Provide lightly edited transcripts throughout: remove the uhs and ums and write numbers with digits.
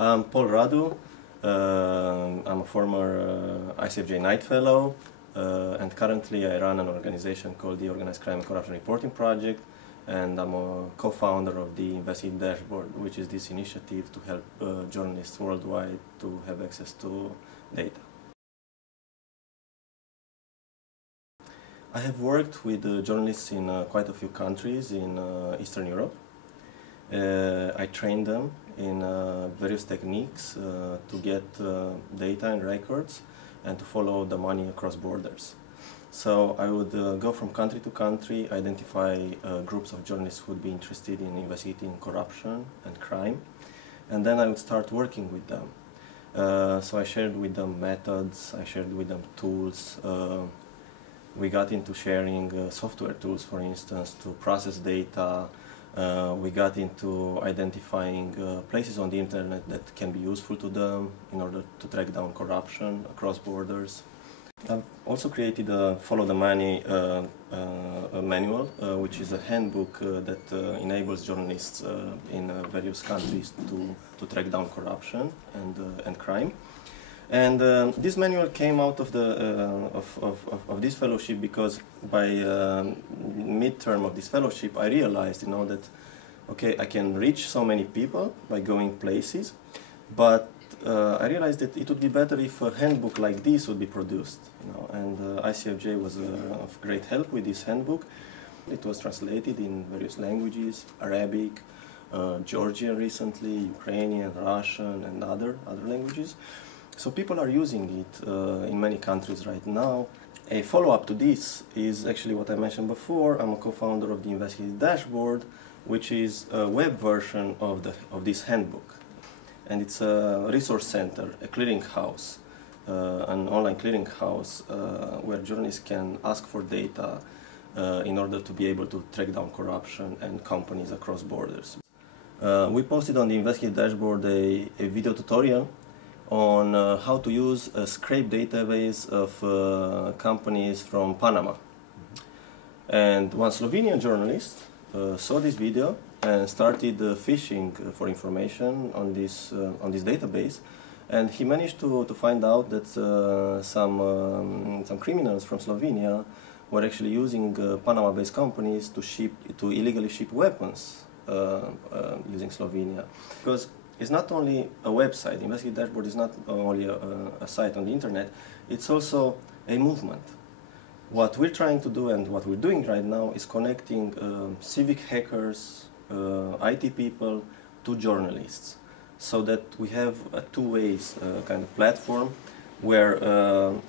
I'm Paul Radu. I'm a former ICFJ Knight Fellow, and currently I run an organization called the Organized Crime and Corruption Reporting Project, and I'm a co-founder of the Investigative Dashboard, which is this initiative to help journalists worldwide to have access to data. I have worked with journalists in quite a few countries in Eastern Europe. I trained them in various techniques to get data and records and to follow the money across borders. So I would go from country to country, identify groups of journalists who would be interested in investigating corruption and crime, and then I would start working with them. So I shared with them methods, I shared with them tools. We got into sharing software tools, for instance, to process data. We got into identifying places on the internet that can be useful to them in order to track down corruption across borders. I've also created a Follow the Money manual, which is a handbook that enables journalists in various countries to track down corruption and crime. And this manual came out of this fellowship because by midterm of this fellowship I realized, that okay, I can reach so many people by going places, but I realized that it would be better if a handbook like this would be produced, and ICFJ was of great help with this handbook. It was translated in various languages: Arabic, Georgian recently, Ukrainian, Russian, and other languages. So people are using it in many countries right now. A follow-up to this is actually what I mentioned before. I'm a co-founder of the Investigative Dashboard, which is a web version of this handbook. And it's a resource center, a clearinghouse, an online clearinghouse where journalists can ask for data in order to be able to track down corruption and companies across borders. We posted on the Investigative Dashboard a video tutorial on how to use a scrape database of companies from Panama. And one Slovenian journalist saw this video and started fishing for information on this database, and he managed to find out that some criminals from Slovenia were actually using Panama-based companies to illegally ship weapons using Slovenia. Because it's not only a website. Investigative Dashboard is not only a site on the internet, it's also a movement. What we're trying to do and what we're doing right now is connecting civic hackers, IT people to journalists, so that we have a two-way kind of platform where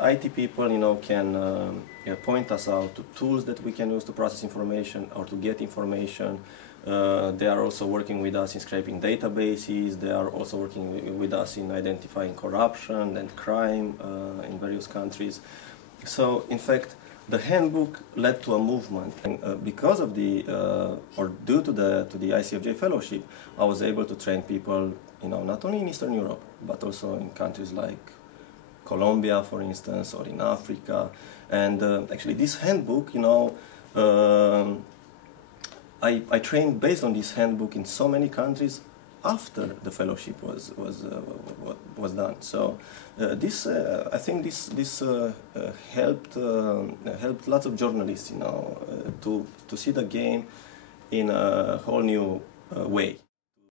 IT people can point us out to tools that we can use to process information or to get information. They are also working with us in scraping databases. They are also working with us in identifying corruption and crime in various countries. So, in fact, the handbook led to a movement, and because of or due to the ICFJ fellowship, I was able to train people, not only in Eastern Europe, but also in countries like Colombia, for instance, or in Africa. And actually, this handbook, I trained based on this handbook in so many countries after the fellowship was done. So I think this helped lots of journalists, to see the game in a whole new way.